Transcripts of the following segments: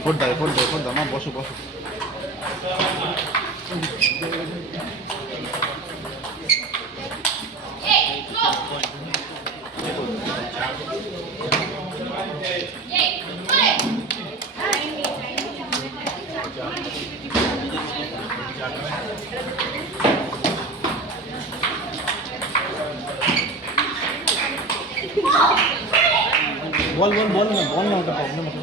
Effort দাও মা, বসো বসো। বল না ওটা প্রবলেম আছে।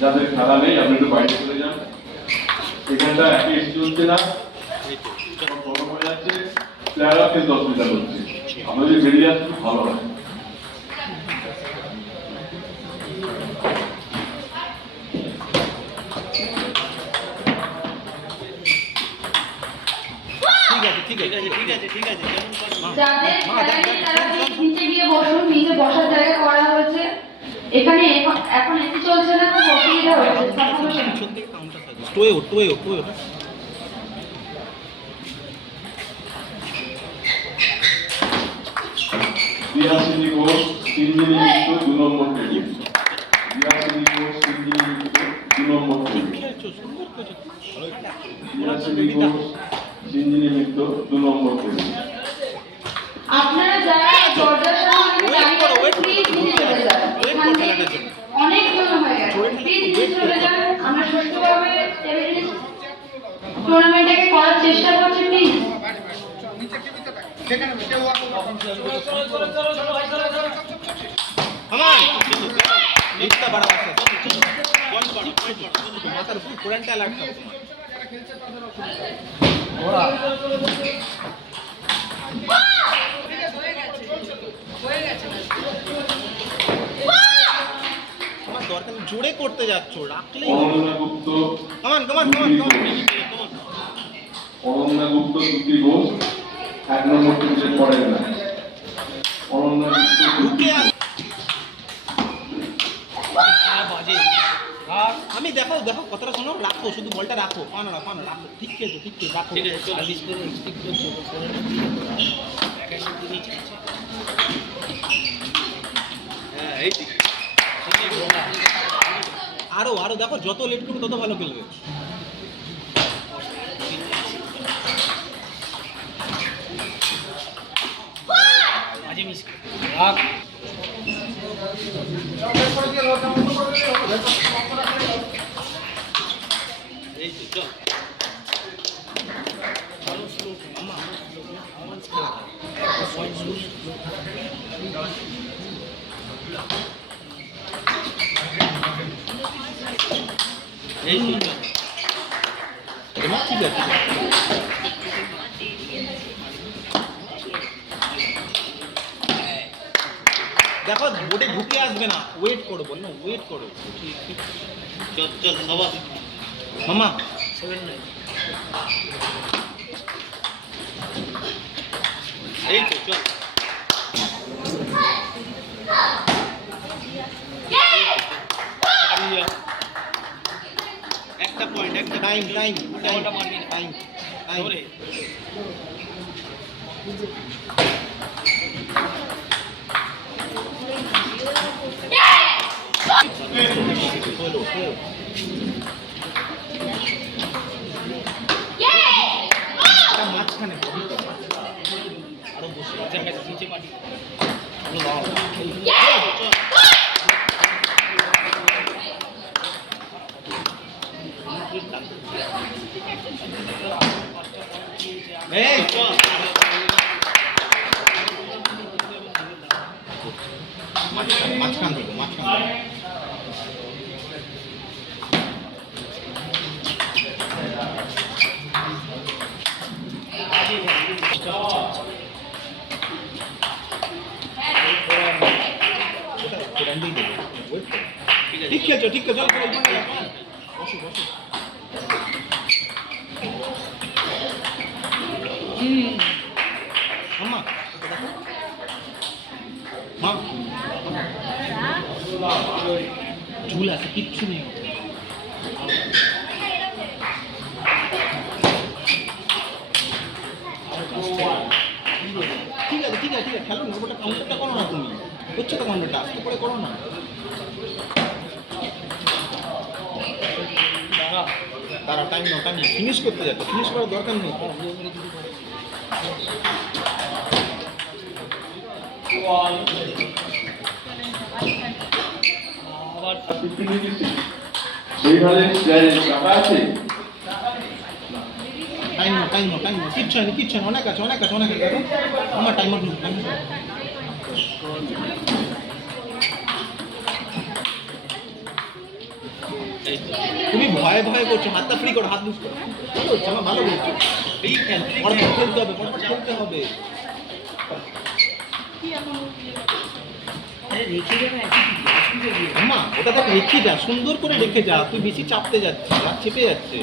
যাদের খেলা নেই আপনি একটু বাইরে চলে যান, এখানটা একই চলছে না, গরম হয়ে যাচ্ছে, প্লেয়াররা কিন্তু অসুবিধা করছে, আমরা যদি বেরিয়ে আসছি ভালো হয়। যাদের খেলা নেই তারা নিচে গিয়ে বসুন, নিচে বসার জায়গা করা হয়েছে। এখানে এখন এসি চলছে না, খুব অসুবিধা হচ্ছে। বিহাসিনী ঘোষ 3 দিনের মৃত্যু 2 নম্বর টেবিল। বিহাসিনী ঘোষ 3 দিনের মৃত্যু 2 নম্বর টেবিল। বিহাসিনী ঘোষ 3 দিনের মৃত্যু 2 নম্বর টেবিল। আপনারা যারা দরজার সামনে দাঁড়িয়ে আছেন প্লিজ নিচে চলে যান, এখান থেকে অনেক জন হয়ে গেছে, প্লিজ নিচে চলে যান। আমরা সুষ্ঠুভাবে টেবিল টেনিস টুর্নামেন্টটাকে করার চেষ্টা করছি, প্লিজ। জোরে করতে যাচ্ছ, রাখলেই অনন্যা গুপ্ত, অনন্যা গুপ্ত দুটি ঘোষ 1 নম্বর টেবিলে পড়ে না। অনন্যা গুপ্ত আমি দেখো কথাটা শোনো, রাখো, শুধু বলটা রাখো, পানো রাখো, ঠিক আছে রাখো, আরো দেখো, যত লেট করবে তত ভালো খেলবে। এই তো এমা ঠিক আছে দেখো বোর্ডে ঢুকে আসবে না ওয়েট করো বল না ওয়েট করো চল চল বাবা মামা 7-9 এই তো চল একটা পয়েন্ট একটা টাইম টাইম টাইমটা মারবি টাইম টাইম মাঝখানে আরো বসে নিচে পাটি এই চল মাঝখান থেকে ঠিক আছে ঠিক আছে বসো বসো মামা মা ঝুল আছে কিচ্ছু নেই ঠিক আছে ঠিক আছে ঠিক আছে খেলো না ওটা কাউন্টারটা করো না তুমি হচ্ছে তো কাউন্টারটা আস্তে করে করো না তারা টাইম নাও টাইম ফিনিশ করতে যাচ্ছে ফিনিশ করার দরকার নেই সেইভাবে টাকা আছে টাইম নাও কিচ্ছু হয়নি অনেক আছে দেখো আমার টাইমার তুমি ভয়ে ভয়ে করছো হাতটা ফ্রি করো হাত লুজ করো ভালো হচ্ছে আমার ভালো বলছো এই খেলতে হবে আম্মা ওটা তো রেখে যা সুন্দর করে রেখে যা তুই বেশি চাপতে যাচ্ছিস আর চেপে যাচ্ছে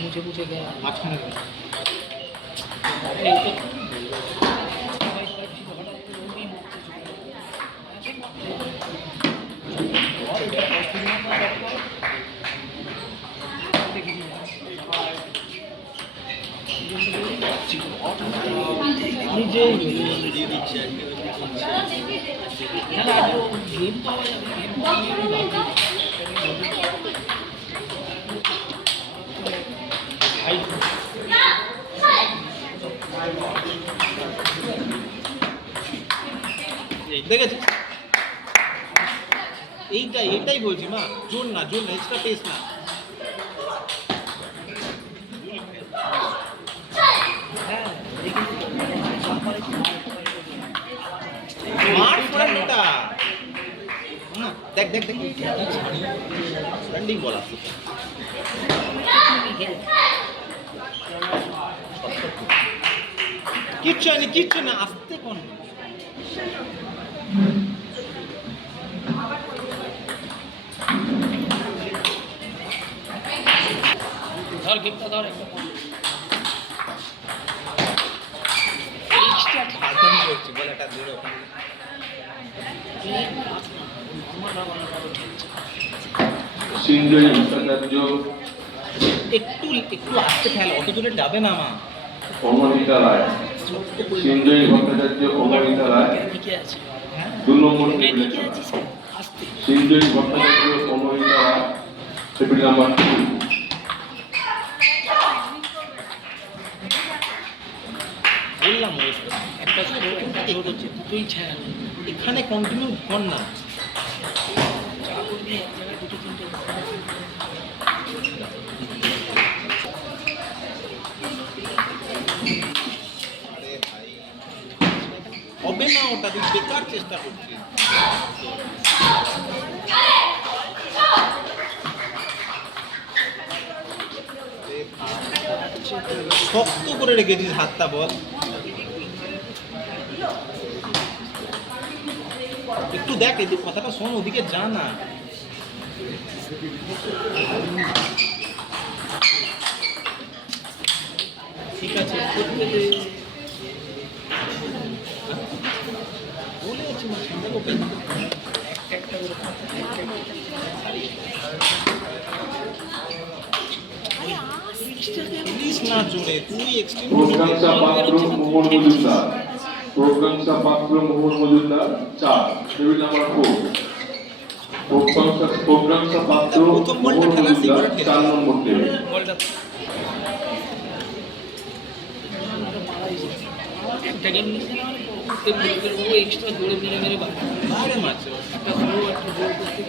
মুছে মুছে মাঝখানে দেখেছি এইটাই বলছি মা জোর না এক্সট্রা পেস না মার ফোড়ানোটা দেখ রানিং বল আছে কিচ্ছু না আস্তে কোন ধর গিফটটা ধর একটা এক্সট্রা খাটন করছি বল এটা দূর সিন্ধুই ভট্টাচার্য একটু আস্তে খেল অত দূরে যাবে না মা অমরিতা রায় সিন্ধুই ভট্টাচার্য অমরিতা রায় 2 নম্বর সিন্ধুই ভট্টাচার্য অমরিতা রায় টেবিল নাম্বার 2 বললাম একটা জোর হচ্ছে দুটোই ছায়া এখানে কন্টিনিউ কর না যা করবি এক জায়গায় দুটো তিনটে চেষ্টা করছি। শক্ত করে রেখেছিস হাতটা, বল একটু দেখ, এই কথাটা শোন, ওদিকে যা না। ঠিক আছে, করতে দে। বলে আছে না, সুন্দর ওপেন একটা করে প্লিজ না জোরে, তুই প্রশংসা পাত্র মোহন মজুমদার, প্রশংসা পাত্র মোহন মজুমদার 4, টেবিল নাম্বার 4। প্রশংসা পাত্র মোহন মজুমদার 4 নম্বর টেবিল। বলটা একটা গেম নিচ্ছে না মানে এক্সট্রা দৌড়ে মেরে মেরে বাইরে বাইরে মারছে। একটা স্লো একটা গোল করতে